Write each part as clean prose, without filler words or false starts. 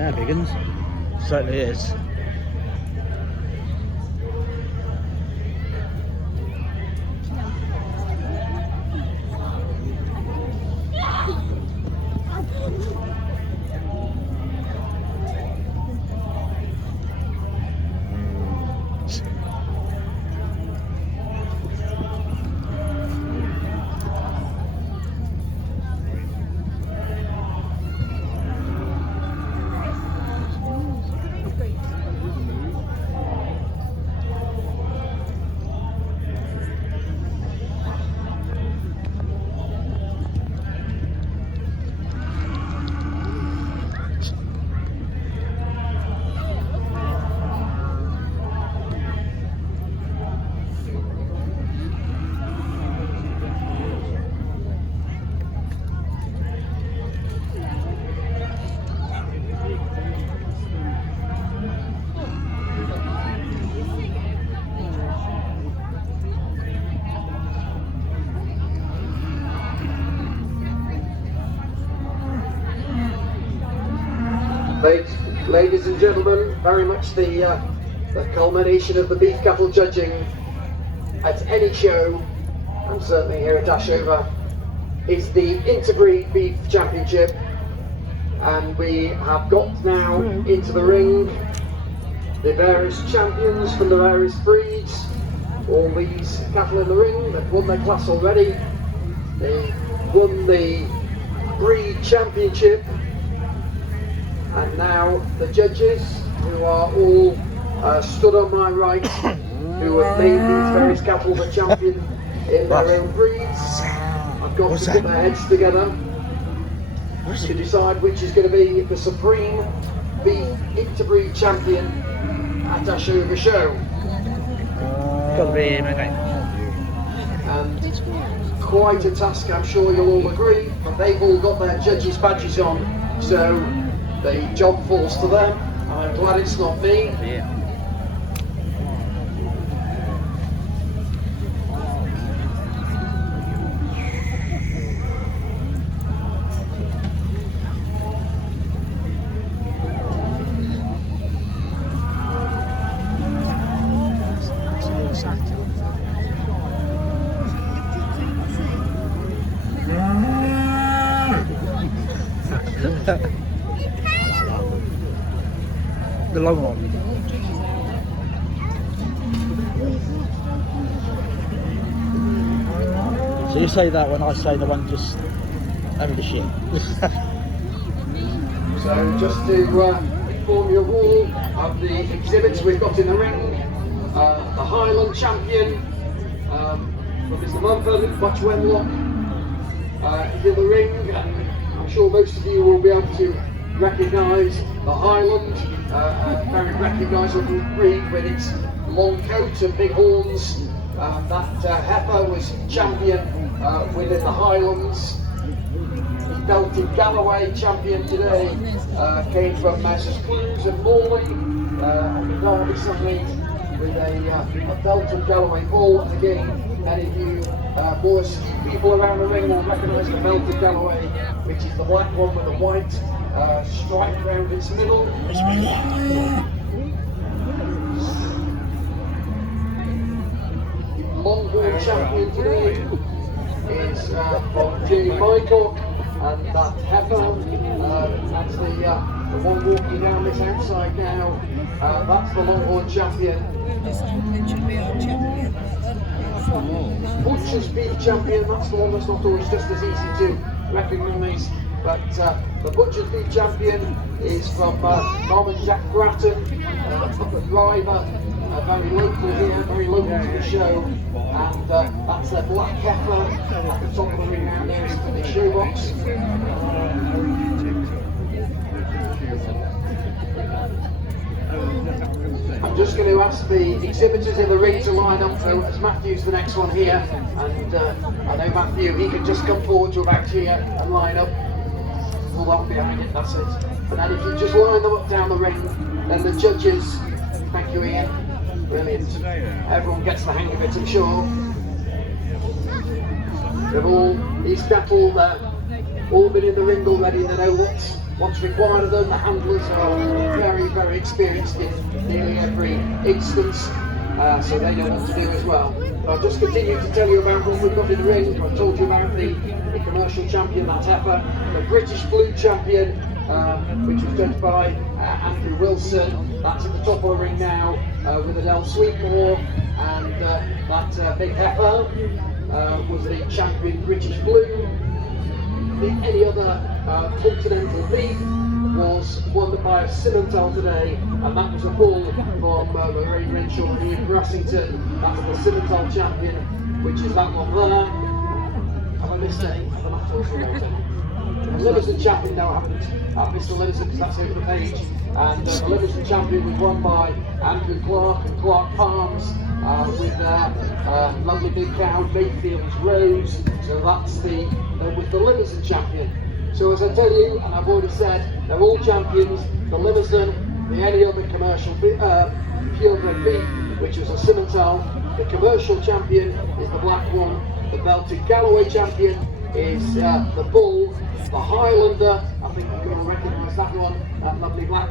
there, Biggins. Certainly is. Ladies and gentlemen, very much the culmination of the beef cattle judging at any show, and certainly here at Ashover, is the Interbreed Beef Championship. And we have got now into the ring the various champions from the various breeds. All these cattle in the ring, they've won their class already. They won the breed championship. And now the judges, who are all stood on my right, who have made these various cattle the champion in their own breeds, I've got to put their heads together to decide which is going to be the supreme beef interbreed champion at Ashover Show. And quite a task, I'm sure you'll all agree, but they've all got their judges' badges on, so the job falls to them. I'm glad it's not me. Yeah. The long one. So you say that when I say the one just having the shit. So just to inform you all of the exhibits we've got in the ring, the Highland champion from Mr. Mumford, Butch Wenlock, is in the ring, and I'm sure most of you will be able to recognise the Highland, a very recognisable breed with its long coat and big horns. That heifer was champion within the Highlands. The belted Galloway champion today came from Messrs. Clues and Morley on the Derby side with a belted Galloway bull. And again, many of you more astute people around the ring will recognise the belted Galloway, which is the black one with the white stripe around its middle. Longhorn champion today is from Jimmy Mycock, and that heifer, that's the one walking down this outside now, that's the Longhorn champion. Butcher's beef champion, that's the one that's not always just as easy to recognise, but the Butcher's beef champion is from Tom and Jack Grattan, up at River, very local here, very local to the show, and that's their black heifer at the top of the ring now nearest to the showbox. I'm just going to ask the exhibitors in the ring to line up, so as Matthew's the next one here, and I know Matthew, he can just come forward to about here and line up. Pull that behind it, that's it. And then if you just line them up down the ring, then the judges, thank you Ian, brilliant. Everyone gets the hang of it, I'm sure. They've all, these cattle, all been in the ring already, they know what what's required of them. The handlers are very, very experienced in nearly every instance, so they know what to do as well. But I'll just continue to tell you about what we've got in the ring. I've told you about the commercial champion, that's Heifer, the British Blue champion, which was judged by Andrew Wilson. That's at the top of the ring now with Adele Sweetmore, and that big Heifer was the champion British Blue. Any other continental beef was won by a Simmental today, and that was a bull from Lorraine Renshaw and Ian Brassington. That's the Simmental champion, which is that one there. Have I missed any? Have I not also got any? The Livingston champion, no, I haven't missed the Livingston because that's over the page. And the Livingston champion was won by Andrew Clark and Clark Farms with lovely big cow, Mayfield's Rose. So that's was the Livingston champion. So as I tell you, and I've already said, they're all champions. The Livingston, the any other commercial purebred beef, which was a Simmental. The commercial champion is the black one. The belted Galloway champion is the bull. The Highlander, I think you're going to recognise that one, that lovely black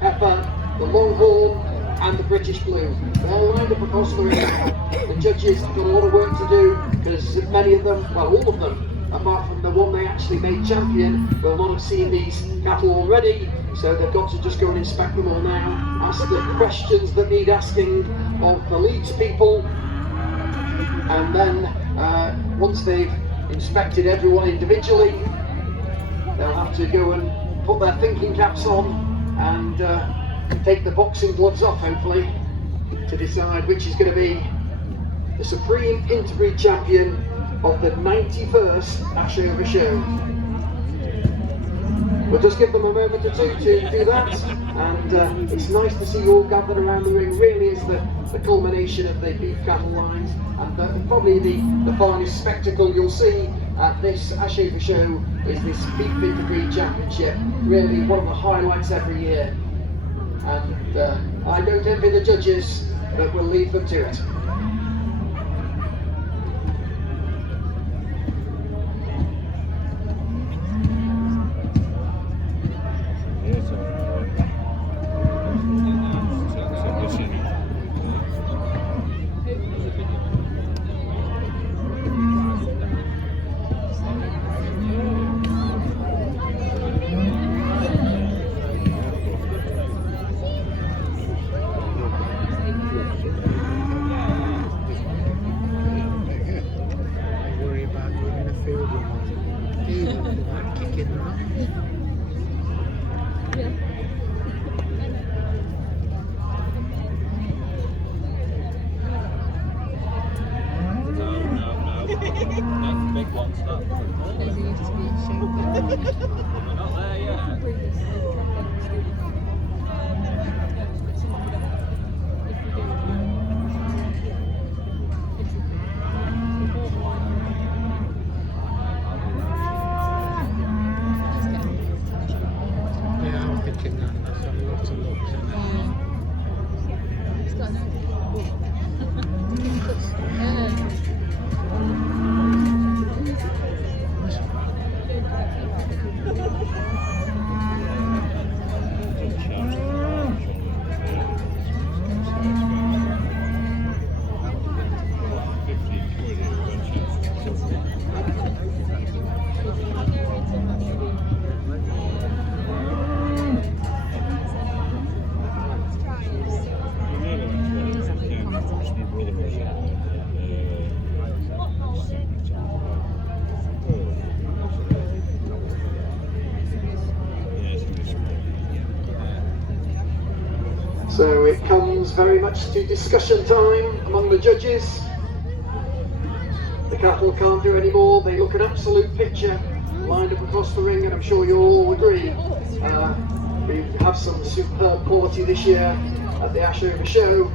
Heifer, the Longhorn, and the British Blue. They're all lined up across the ring now. The judges have got a lot of work to do, because many of them, well all of them, apart from the one they actually made champion, will not have seen these cattle already, so they've got to just go and inspect them all now, ask the questions that need asking of the Leeds people, and then once they've inspected everyone individually, they'll have to go and put their thinking caps on and take the boxing gloves off, hopefully, to decide which is going to be the supreme interbreed champion of the 91st Ashover Show. We'll just give them a moment or two to do that, and it's nice to see you all gathered around the ring. Really is the culmination of the beef cattle lines, and probably the finest spectacle you'll see at this Ashover Show is this beef interbreed championship. Really one of the highlights every year, and I don't envy the judges, but we'll leave them to it. So it comes very much to discussion time among the judges. The cattle can't do any more. They look an absolute picture lined up across the ring, and I'm sure you all agree. We have some superb quality this year at the Ashover Show.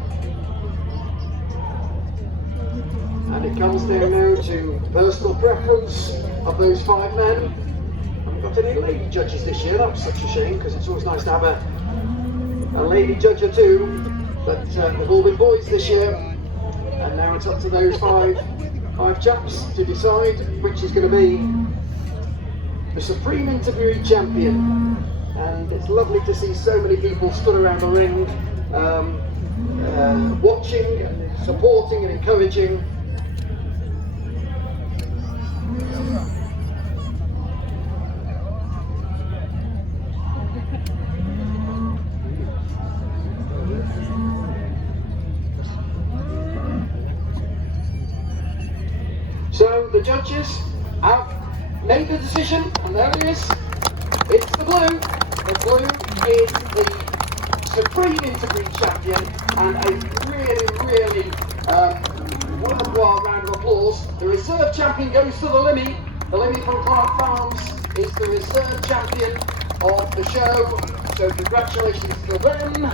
And it comes down now to personal preference of those 5 men. I haven't got any lady judges this year. That was such a shame, because it's always nice to have a lady judge or two, but they've all been boys this year, and now it's up to those five chaps to decide which is going to be the Supreme Intermediary Champion. And it's lovely to see so many people stood around the ring, watching and supporting and encouraging. So the judges have made the decision, and there it is. It's the blue. The blue is the Supreme Intermediary Champion, and a really worthwhile round of applause. The reserve champion goes to the Limmy. The Limmy from Clark Farms is the reserve champion of the show. So congratulations to them.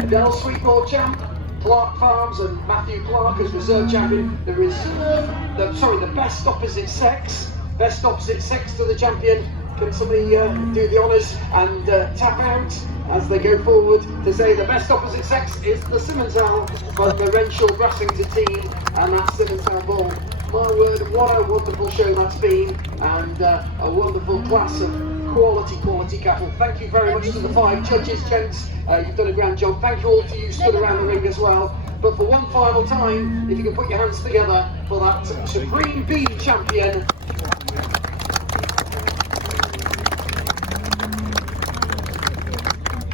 Adele Sweetmore champ, Clark Farms, and Matthew Clark as reserve champion. The best opposite sex. Best opposite sex to the champion. Can somebody do the honours and tap out as they go forward to say the best opposite sex is the Simontown, but the Renshaw Brassington team and that Simontown Bull. My word, what a wonderful show that's been, and a wonderful class of quality cattle. Thank you very much to the 5 judges, gents. You've done a grand job. Thank you all to you stood around the ring as well. But for one final time, if you can put your hands together for that Supreme B champion.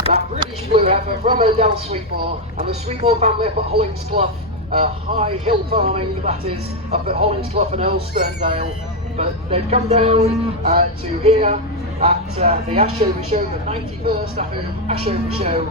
That British Blue heifer from Adele Sweetmore and the Sweetmore family up at Hollingsclough, High Hill Farming, that is, up at Hollingsclough and Earlsterndale. But they've come down to here at the Ashover Show, the 91st Ashover Show.